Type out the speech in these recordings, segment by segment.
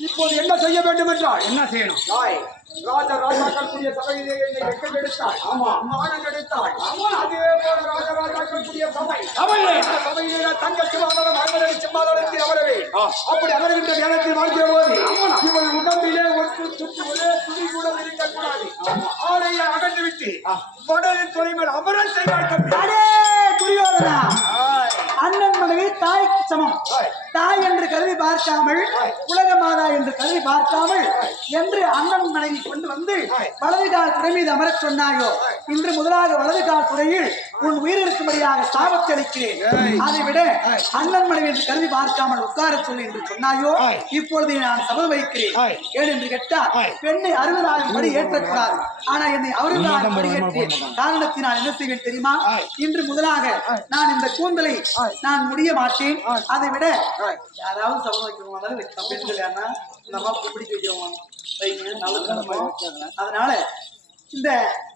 இப்போது என்ன செய்ய வேண்டும் என்றால் என்ன செய்யணும் தாய் ராஜா ராஜாக்கள் கூடிய சபையிலே என்னை வெட்கம் எடுத்தாய் ஆமா. மானம் எடுத்தாய் ஆமா. அதே போல ராஜா ராஜாக்கள் கூடிய சபை சபையிலே. அந்த சபையிலே நான் தங்க சிவாதனம் மரமரை சிம்மாதனத்தில் அமரவே ஆ. அப்படி அமர்கின்ற நேரத்தில் வாழ்கிற போது ஆமாண்ணா. இவள் உடம்பிலே ஒன்று சுற்றி ஒரே துணி கூட இருக்கக்கூடாது ஆடையை அகன்று விட்டு வடலின் தொலைவில் அமரல் செய்வாள் தம்பி அடே துரியோதனா ஆய். அண்ணன் மனைவி தாய்க்கு சமம். தாய் என்று கருதி பார்க்காமல். உலக மாதா என்று கருதி பார்க்காமல் என்று அண்ணன் மனைவி கொண்டு வந்து. வலது கால் துணை மீது அமரச் சொன்னாயோ இன்று முதலாக வலது கால் துணையில் உன் உயிர் இருக்கும்படியாக சாபத்தை அளிக்கிறேன். அதை விட. அண்ணன் மனைவி என்று கருதி பார்க்காமல் உட்காரச் சொல்லு என்று சொன்னாயோ. இப்பொழுது நான் சபதம் வைக்கிறேன். ஏன் என்று கேட்டால். பெண்ணை அறுபதாயிரம் படி ஏற்றக்கூடாது. ஆனா என்னை அறுபதாயிரம் படி ஏற்றிய காரணத்தினால் என்ன செய்வேன் தெரியுமா. இன்று முதலாக நான் இந்த கூந்தலை நான் முடிய மாட்டேன். அதை விட யாராவது சபதம் வைக்கிறவங்க பெண்கள் யாருன்னா இந்த அம்மா பிடிக்க வைக்கிறவங்க. அதனால இந்த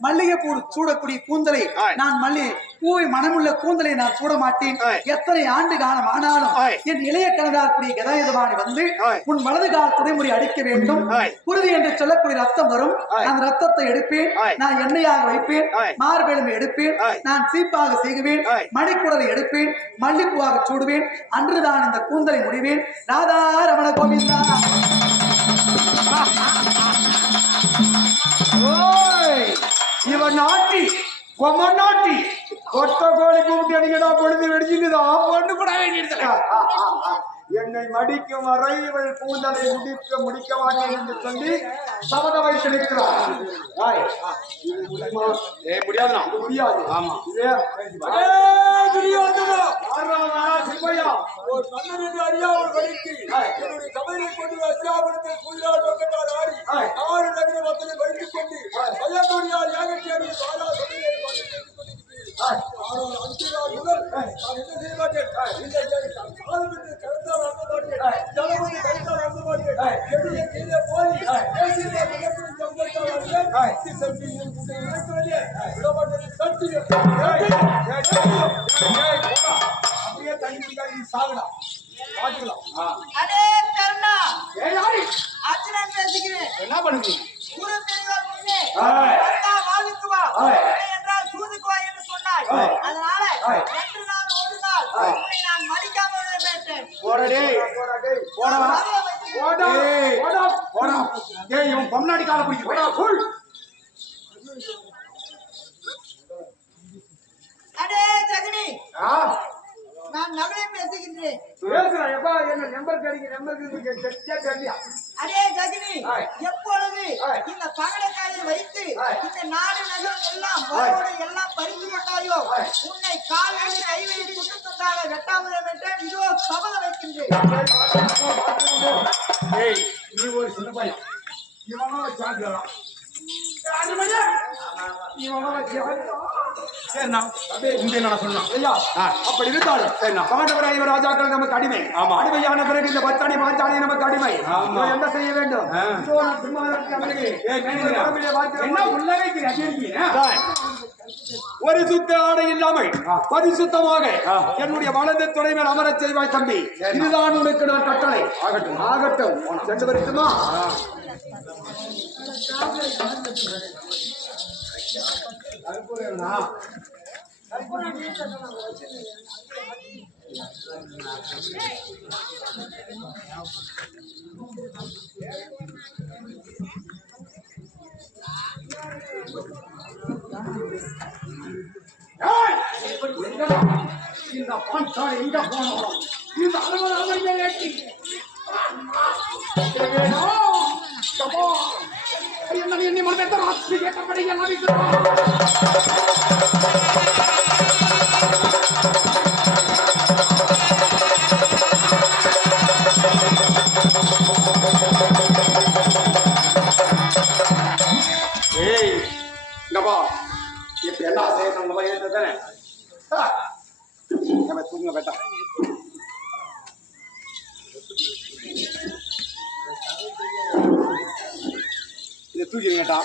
மல்லிகைப்பூ சூடக்கூடிய கூந்தலை. நான் மல்லி பூவை மனமுள்ள கூந்தலை நான் சூட மாட்டேன். எத்தனை ஆண்டு காலம் ஆனாலும். என் இளைய கணதாக்கூடிய கதாயுதமானி வந்து. உன் வலது கால் துணைமுறை அடிக்க வேண்டும். குருதி என்று சொல்லக்கூடிய ரத்தம் வரும். அந்த ரத்தத்தை எடுப்பேன். நான் எண்ணெயாக வைப்பேன் ஆய். மார்பெலும்பு எடுப்பேன். நான் சீப்பாக செய்குவேன். மணிக்குடலை எடுப்பேன் மல்லிப்பூவாக சூடுவேன் அன்றுதான் இந்த கூந்தலை முடிவேன் ராதா ரமண கோவிந்தா இவன் நாட்டி கொம்ம நாட்டி கொட்ட கோழி கூப்பிட்டு அடிக்கடா பொழுது வெடிச்சுட்டுதான் பொண்ணு கூட வேண்டியது. என்னை மடிக்கும் வரை இவள் கூந்தலை முடிக்க முடிக்க மாட்டேன் என்று சொல்லி சபத வைத்திருக்கிறார் இது முடியாது. ஆமா. இதே ஒரு மன்னனுக்கு அறியாமல் வழிக்கு. என்னுடைய சபையை கொண்டு அசியாபுரத்தை சூழ்நாடு பக்கத்தால் ஆடி. ஆறு நகர மக்களை வைத்துக் கொண்டு பயத்தோடியால் யாகத்தியாடி சாரா சபையை. ஆனால் அஞ்சு நாள் முதல் நான் என்ன செய்ய மாட்டேன் இந்த சாதனத்தை கருத்தால் அங்க மாட்டேன் ஜனமதி கருத்தால் அங்க மாட்டேன். எதிரே கீழே போய். தேசிய மிகப்பெரிய சம்பளத்தால் அங்கே ஆய். அத்தி சக்தியின் கூட்டை சாகுடா. பாத்துக்கலாம் அடே கருணா ஏய் யாரு அர்ஜுனன் பேசுகிறேன் என்ன பண்ணுறீங்க குரு பெரியவர் முன்னே ஆய். கருணா வாழ்வுக்கு வா ஆய். இல்லை என்றால் சூதுக்கு வா என்று சொன்னாய் ஆய். அதனால ஆய். ரெண்டு நாள் ஒரு நாள் ஆய். உன்னை நான் மதிக்காமல் விடமாட்டேன் போடா டேய் போடா டேய் போடா சபதம் வைக்கிறேன். போடா ஏய். போடா போடா ஏய் இவன் பொம்னாடி கால பிடிக்க போடா புல் அடே ஜெகனி ஆ நான் நவீன பேசுகின்றேன் பேசுறேன் எப்பா என்ன ஜெகனி ஆய். எப்பொழுது. இந்த பகடக்காயை வைத்து. இந்த நாடு நகரம் எல்லாம் எல்லாம் பறிந்து கொண்டாயோ. உன்னை கால்களை கைகளை துண்டு துண்டாக வெட்டாமல் விட்டேன் இதோ சபதம் வைக்கின்றேன் ஏய் நீ ஒரு சின்ன பையன் இவனும் சாப்பிடலாம் சரிண்ணா. இங்க என்ன சொன்னான் ஐயா அப்படி இருந்தாலும் சரிண்ணா. பாண்டவராய ராஜாக்கள் நமக்கு அடிமை. ஆமா. அடிமையான பிறகு இந்த பத்தாணி பாஞ்சாணி நமக்கு அடிமை. என்ன செய்ய வேண்டும்? ஒரு சுத்த ஆடை இல்லாமல் பரிசுத்தமாக. என்னுடைய வலது துணை மேல் அமரச் செய்வாய் தம்பி. இதுதான் உனக்கு நான் கட்டளை. ஆகட்டும். ஆகட்டும். சென்று வருத்துமா? ஏய் எங்கடா இந்த பாஞ்சாலி எங்க போனோம் இந்த அலுவலக அமைதியை ஏற்றி என்ன நீ மன பெற்ற ராசி தூக்கிடுங்கட்டா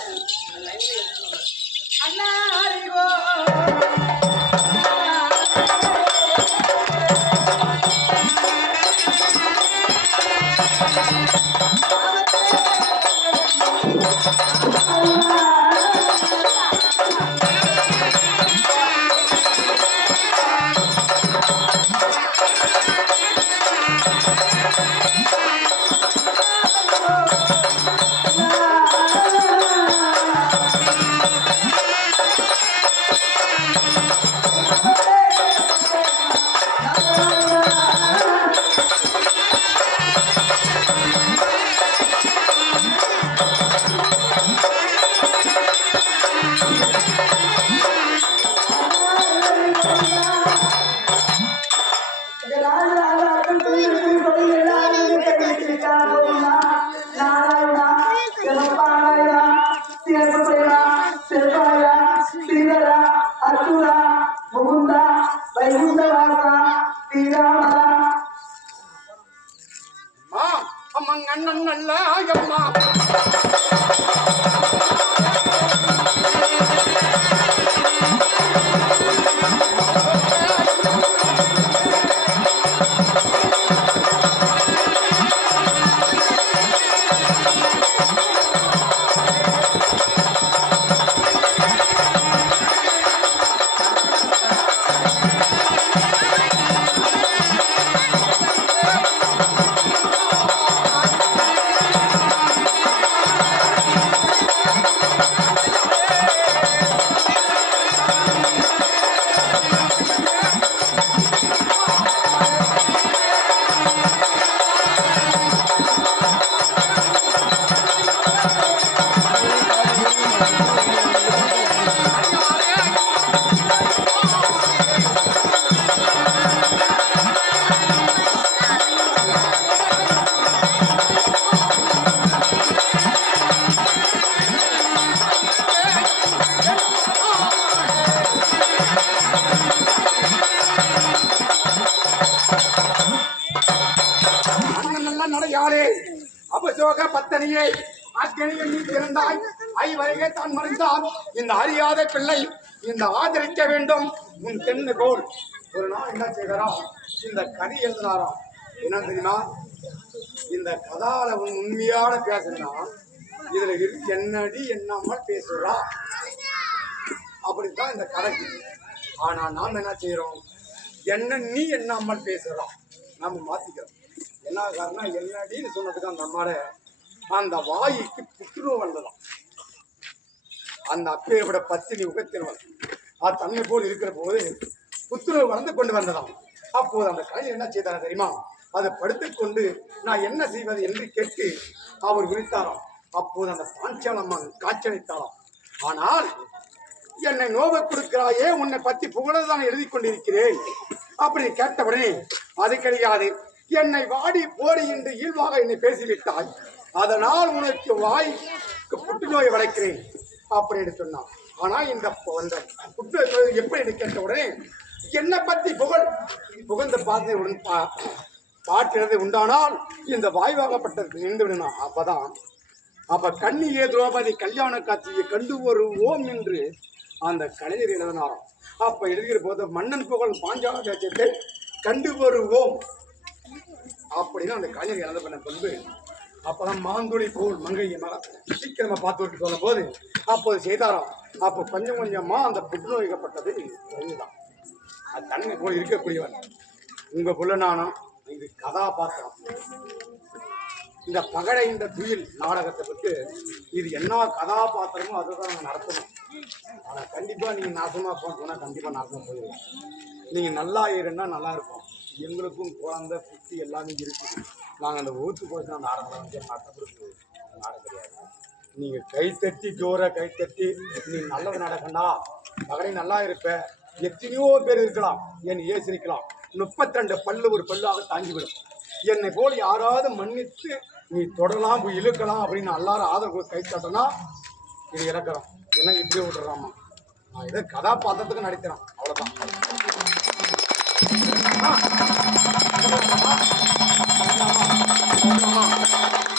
மங்கண்ணன் நல்ல ஐயம்மா நடையாளே. அபசோக பத்தனியே அக்கனியை நீ திறந்தாய். ஐவரையே தான் மறைந்தால். இந்த அறியாத பிள்ளை இந்த ஆதரிக்க வேண்டும். உன் தென்னு கோல் ஒரு நாள் என்ன செய்கிறாராம் இந்த கதை எழுதினாராம் என்ன தெரியுமா? இந்த கதால உன் உண்மையான பேசுனா இதுல இருக்கு என்னடி என்னாமல் பேசுறா அப்படித்தான் இந்த கதை. ஆனா நாம் என்ன செய்யறோம் என்ன நீ என்னாமல் பேசுறோம் நம்ம மாத்திக்கிறோம். என்ன காரணம் என்னடின்னு சொன்னதுக்கு அந்த அம்மாட அந்த வாய்க்கு புற்றுநோய் வந்ததாம். அந்த அப்பையோட பத்தினி உகத்தினவன். அது தன்னை போல் இருக்கிற போது புத்துணர்வு வளர்ந்து கொண்டு வந்ததாம். அப்போது அந்த கலைஞர் என்ன செய்தாரா தெரியுமா? அதை படுத்துக்கொண்டு நான் என்ன செய்வது? என்று கேட்டு அவர் விழித்தாராம். அப்போது அந்த பாஞ்சாலம்மன் காய்ச்சலித்தாராம் ஆனால் என்னை நோவை கொடுக்கிறாயே உன்னை பத்தி புகழதான் எழுதி கொண்டிருக்கிறேன். அப்படின்னு கேட்டவுடனே அது கிடையாது. என்னை வாடி போடி என்று இயல்பாக என்னை பேசிவிட்டாய். அதனால் உனக்கு வாய்க்கு புற்றுநோய் வளைக்கிறேன் அப்படின்னு சொன்னான். ஆனா இந்த அந்த புற்றுநோய் எப்படி கேட்ட உடனே என்னை பத்தி புகழ். புகழ்ந்த பார்த்து உடன் பா- பாட்டுறது உண்டானால் இந்த வாய்வாகப்பட்டது நின்று விடணும் அப்பதான். அப்ப கண்ணியே துரோபதி கல்யாண காட்சியை கண்டு வருவோம் என்று அந்த கலைஞர் எழுதினாராம். அப்ப எழுதுகிற போது மன்னன் புகழ் பாஞ்சால தேசத்தை கண்டு வருவோம். அப்படின்னு அந்த கலைஞர் எழுத பண்ண பண்பு அப்பதான் மாந்துளி போல் மங்கை மக சீக்கிரமா பார்த்து சொல்லும் போது அப்போது செய்தாராம் அப்போ கொஞ்சம் கொஞ்சமா அந்த புற்றுநோய்க்கப்பட்டது தெரிஞ்சுதான் அது தன்மை போல் இருக்கக்கூடியவன். உங்க புள்ள நானும் இது கதாபாத்திரம். இந்த பகடை இந்த துயில் நாடகத்தை பற்றி இது என்ன கதாபாத்திரமோ அதை தான் நாங்கள் நடத்தணும். ஆனால் கண்டிப்பாக நீங்கள் நாசமாக போனா கண்டிப்பாக நாசமாக போயிடுவோம். நீங்கள் நல்லா இருன்னா நல்லா இருக்கும். எங்களுக்கும் குழந்தை குட்டி எல்லாமே இருக்குது நாங்கள் அந்த ஊத்து போச்சு தான் நாடகம் வந்து மற்றபடி நாடகம் கிடையாது. நீங்கள் கைத்தட்டி ஜோரை கைத்தட்டி நீ நல்லது நடக்கண்டா மகனே நல்லா இருப்ப. எத்தனையோ பேர் இருக்கலாம். என் ஏசிருக்கலாம். முப்பத்தி ரெண்டு பல்லு ஒரு பல்லாக தாங்கிவிடும் என்னை போல் யாராவது மன்னித்து நீ தொடரலாம் போய் இழுக்கலாம் அப்படின்னு எல்லாரும் ஆதரவு கை தட்டனா இது இறக்குறோம். என்ன இப்படி விட்டுறாமா நான் இதை கதாபாத்திரத்துக்கு நடிக்கிறேன். அவ்வளோதான் வாங்க ராதா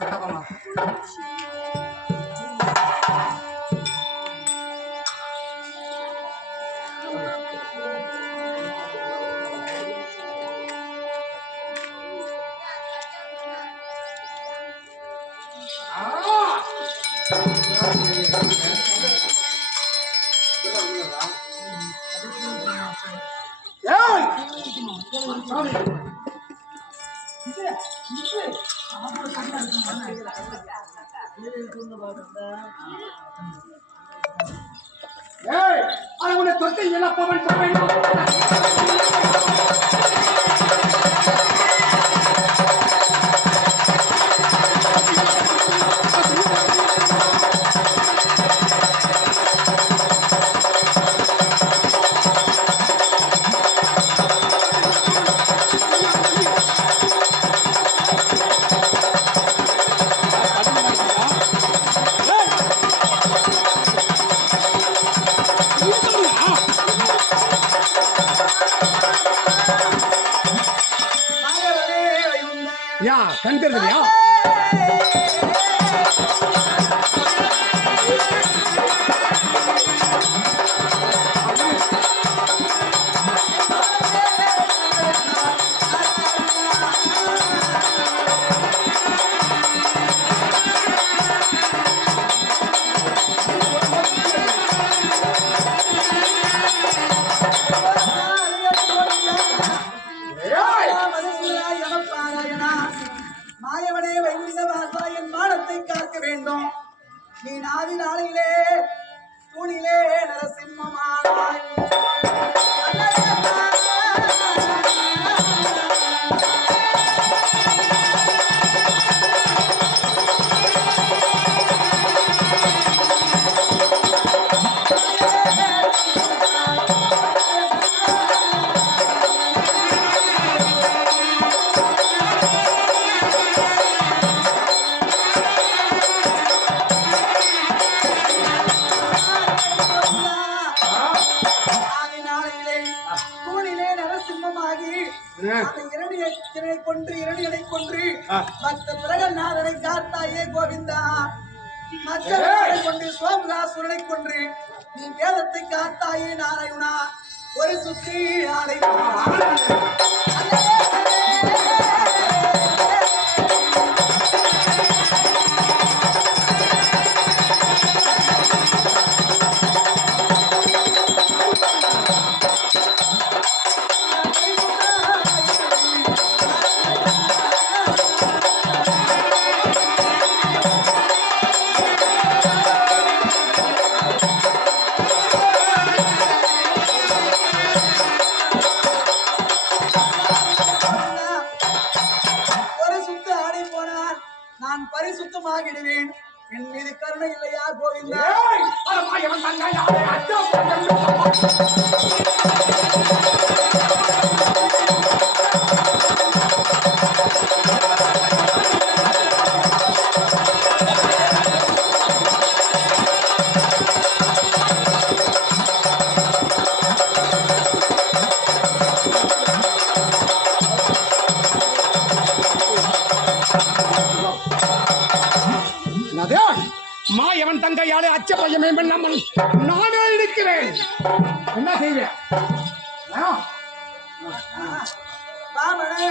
看到了。吗 அது உன்னை தொட்டு இழப்பவன் சொல்வேன் கோவிந்தா. மற்ற கொண்டு சோமதாசுரனை கொன்று நீ வேதத்தை காத்தாயே நாராயணா. ஒரு சுத்தி ஆடை இல்லையா மாயவன் தங்கையாலே அச்ச பையமே நம்மன் நானே இருக்கிறேன் என்ன செய்வேன் ஆ? வாமனே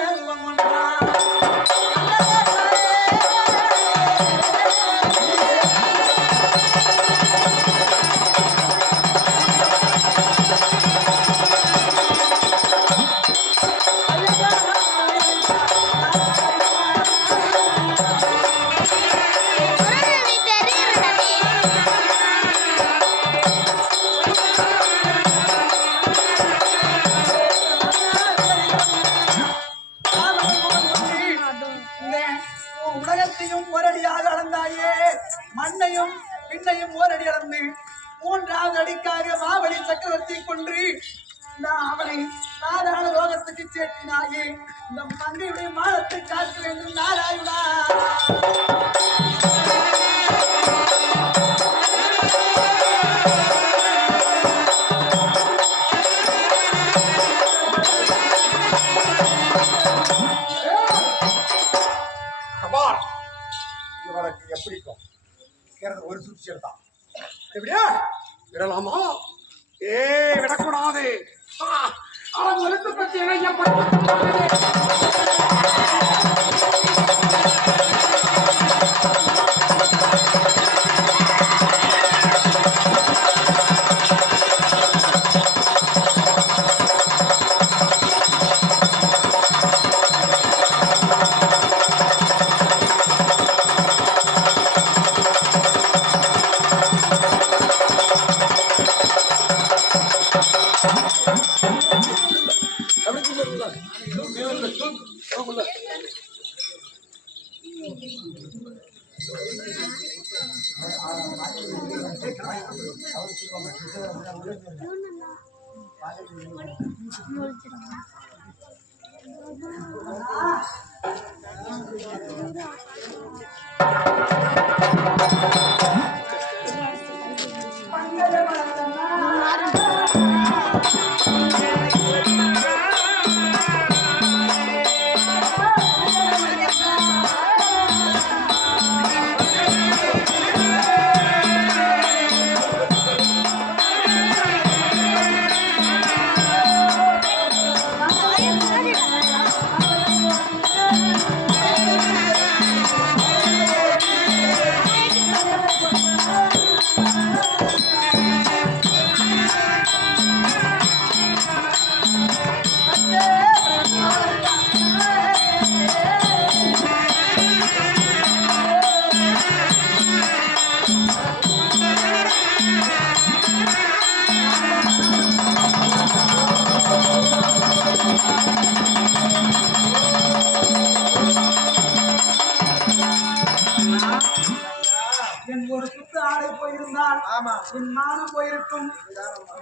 ஆமா என் மானம் போயிருக்கும்.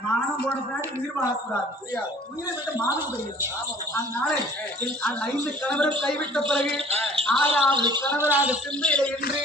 மானம் போன பின்னாடி உயிர் வாழக்கூடாது. உயிரை விட்டு மானம் போயிருக்கும். அதனால என் அந்த ஐந்து கணவரும் கைவிட்ட பிறகு ஆறாவது கணவராக சிந்தையில என்று